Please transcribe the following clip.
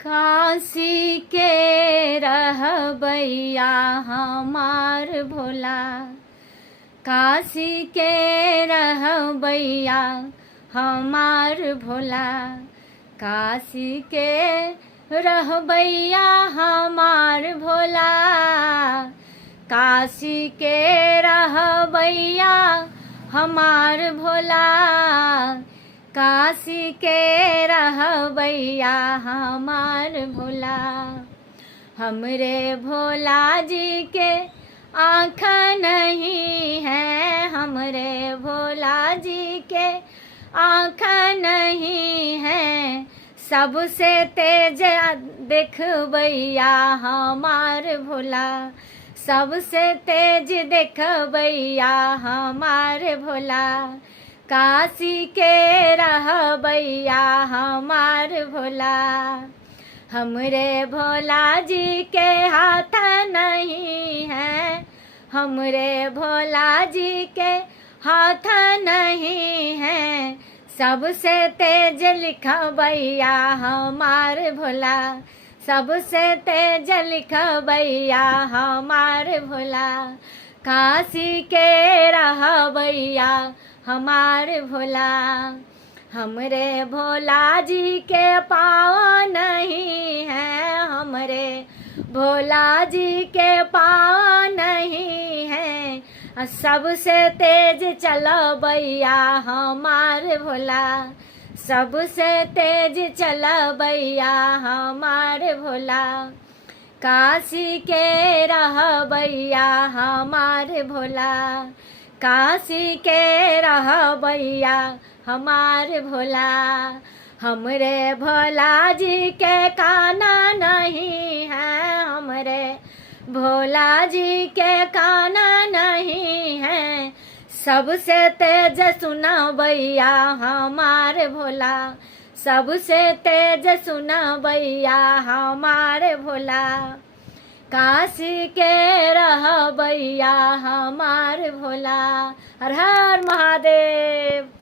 काशी के रहबैया हमार भोला, काशी के रहबैया हमार भोला, काशी के रहबैया हमार भोला, काशी के रहबैया हमार भोला, काशी के रहबैया हमार भोला। हमरे भोला जी के आँख नहीं है, हमरे भोला जी के आँख नहीं है, सबसे तेज देखबैया हमार भोला, सबसे तेज देखबैया हमार भोला, काशी के रहबैया हमार भोला। हमरे भोला जी के हाथ नहीं है, हमरे भोला जी के हाथ नहीं है, सबसे तेज लिखबैया हमार भोला, सबसे तेज लिखबैया हमार भोला, काशी के रहबैया हमार भोला। हमरे भोला जी के पाँव नहीं है, हमरे भोला जी के पाँव नहीं है, सबसे तेज चलबैया हमार भोला, सबसे तेज चलबैया हमार भोला, काशी के रहबैया हमार भोला, काशी के रहबैया हमार भोला। हमरे भोला जी के काना नहीं है, हमरे भोला जी के काना नहीं है, सबसे तेज सुनबैया हमार भोला, सबसे तेज सुनबैया हमार भोला, काशी के रहबैया हमार भोला। हर हर महादेव।